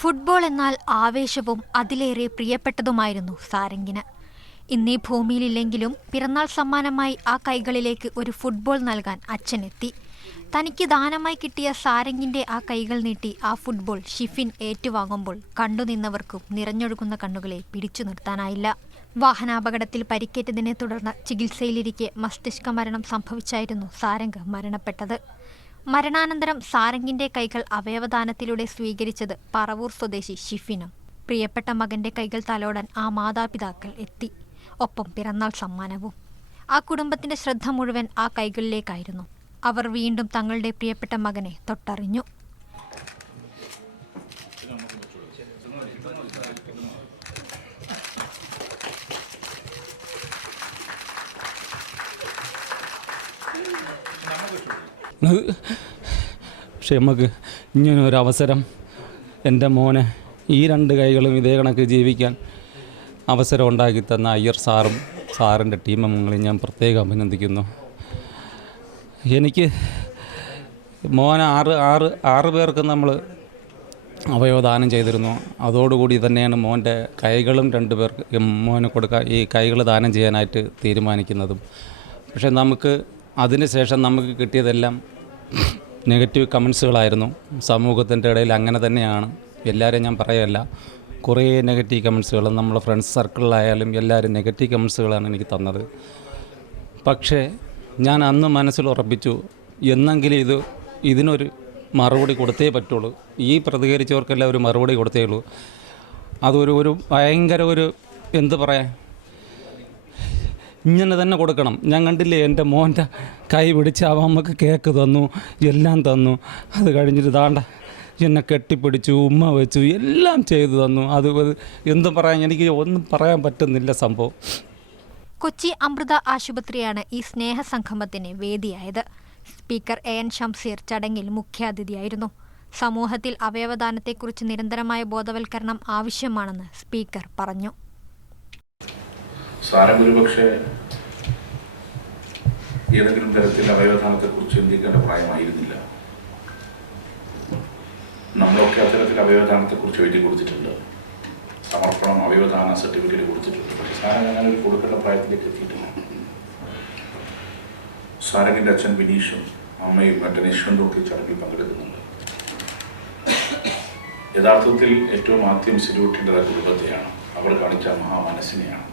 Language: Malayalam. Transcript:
ഫുട്ബോൾ എന്നാൽ ആവേശവും അതിലേറെ പ്രിയപ്പെട്ടതുമായിരുന്നു സാരംഗിന്. ഇന്നീ ഭൂമിയിലില്ലെങ്കിലും പിറന്നാൾ സമ്മാനമായി ആ കൈകളിലേക്ക് ഒരു ഫുട്ബോൾ നൽകാൻ അച്ഛനെത്തി. തനിക്ക് ദാനമായി കിട്ടിയ സാരംഗിന്റെ ആ കൈകൾ നീട്ടി ആ ഫുട്ബോൾ ഷിഫിൻ ഏറ്റുവാങ്ങുമ്പോൾ കണ്ടുനിന്നവർക്കും നിറഞ്ഞൊഴുകുന്ന കണ്ണുകളെ പിടിച്ചു നിർത്താനായില്ല. വാഹനാപകടത്തിൽ പരിക്കേറ്റതിനെ തുടർന്ന് ചികിത്സയിലിരിക്കെ മസ്തിഷ്ക മരണം സംഭവിച്ചായിരുന്നു സാരംഗ് മരണപ്പെട്ടത്. മരണാനന്തരം സാരംഗിന്റെ കൈകൾ അവയവദാനത്തിലൂടെ സ്വീകരിച്ചത് പറവൂർ സ്വദേശി ഷിഫിനും. പ്രിയപ്പെട്ട മകന്റെ കൈകൾ തലോടാൻ ആ മാതാപിതാക്കൾ എത്തി, ഒപ്പം പിറന്നാൾ സമ്മാനവും. ആ കുടുംബത്തിന്റെ ശ്രദ്ധ മുഴുവൻ ആ കൈകളിലേക്കായിരുന്നു. അവർ വീണ്ടും തങ്ങളുടെ പ്രിയപ്പെട്ട മകനെ തൊട്ടറിഞ്ഞു. പക്ഷെ നമുക്ക് ഇങ്ങനൊരവസരം എൻ്റെ മോനെ ഈ രണ്ട് കൈകളും ഇതേ കണക്ക് ജീവിക്കാൻ അവസരം ഉണ്ടാക്കി തന്ന അയ്യർ സാറും സാറിൻ്റെ ടീമംഗങ്ങളെയും ഞാൻ പ്രത്യേകം അഭിനന്ദിക്കുന്നു. എനിക്ക് മോനെ ആറ് പേർക്ക് നമ്മൾ അവയവദാനം ചെയ്തിരുന്നു. അതോടുകൂടി തന്നെയാണ് മോൻ്റെ കൈകളും 2 പേർക്ക് മോനെ കൊടുക്കാൻ ഈ കൈകൾ ദാനം ചെയ്യാനായിട്ട് തീരുമാനിക്കുന്നതും. പക്ഷേ നമുക്ക് അതിന് ശേഷം നമുക്ക് കിട്ടിയതെല്ലാം നെഗറ്റീവ് കമൻസുകളായിരുന്നു. സമൂഹത്തിൻ്റെ ഇടയിൽ അങ്ങനെ തന്നെയാണ്. എല്ലാവരും ഞാൻ പറയല്ല, കുറേ നെഗറ്റീവ് കമൻസുകൾ നമ്മളെ ഫ്രണ്ട്സ് സർക്കിളിലായാലും എല്ലാവരും നെഗറ്റീവ് കമൻസുകളാണ് എനിക്ക് തന്നത്. പക്ഷേ ഞാൻ അന്ന് മനസ്സിൽ ഉറപ്പിച്ചു, എന്നെങ്കിലും ഇതിനൊരു മറുപടി കൊടുത്തേ പറ്റുള്ളൂ. ഈ പ്രതികരിച്ചവർക്കെല്ലാം ഒരു മറുപടി കൊടുത്തേ ഉള്ളൂ. അതൊരു ഭയങ്കര എന്ത് പറയാൻ, ഇങ്ങനെ തന്നെ കൊടുക്കണം. ഞാൻ കണ്ടില്ലേ, എൻ്റെ മോൻ്റെ കൈ പിടിച്ച് അവൻ നമുക്ക് കേക്ക് തന്നു, എല്ലാം തന്നു. അത് കഴിഞ്ഞിട്ട് ദാണ്ട എന്നെ കെട്ടിപ്പിടിച്ചു, ഉമ്മ വെച്ചു, എല്ലാം ചെയ്തു തന്നു. അത് എന്തും പറയാൻ, എനിക്ക് ഒന്നും പറയാൻ പറ്റുന്നില്ല സംഭവം. കൊച്ചി അമൃത ആശുപത്രിയാണ് ഈ സ്നേഹസംഗമത്തിന് വേദിയായത്. സ്പീക്കർ AN ഷംസീർ ചടങ്ങിൽ മുഖ്യാതിഥിയായിരുന്നു. സമൂഹത്തിൽ അവയവദാനത്തെക്കുറിച്ച് നിരന്തരമായ ബോധവൽക്കരണം ആവശ്യമാണെന്ന് സ്പീക്കർ പറഞ്ഞു. സാരം ഒരുപക്ഷെ ഏതെങ്കിലും തരത്തിൽ അവയവദാനത്തെക്കുറിച്ച് ചിന്തിക്കേണ്ട പ്രായമായിരുന്നില്ല. നമ്മളൊക്കെ അത്തരത്തിൽ അവയവദാനത്തെക്കുറിച്ച് എഴുതി കൊടുത്തിട്ടുണ്ട്, സമർപ്പണം അവയവദാന സർട്ടിഫിക്കറ്റ് കൊടുത്തിട്ടുണ്ട്. പക്ഷെ സാരംഗ് അങ്ങനെ ഒരു കൊടുക്കേണ്ട പ്രായത്തിലേക്ക് എത്തിയിട്ടില്ല. സാരംഗിൻ്റെ അച്ഛൻ വിനീഷും അമ്മയും മറ്റൻ യശ്വന്തൊക്കെ ചടങ്ങിൽ പങ്കെടുക്കുന്നുണ്ട്. യഥാർത്ഥത്തിൽ ഏറ്റവും ആദ്യം സല്യൂട്ട് ചെയ്യേണ്ടത് കുടുംബത്തെയാണ്. അവർ കാണിച്ച മഹാമനസ്സിനെയാണ്.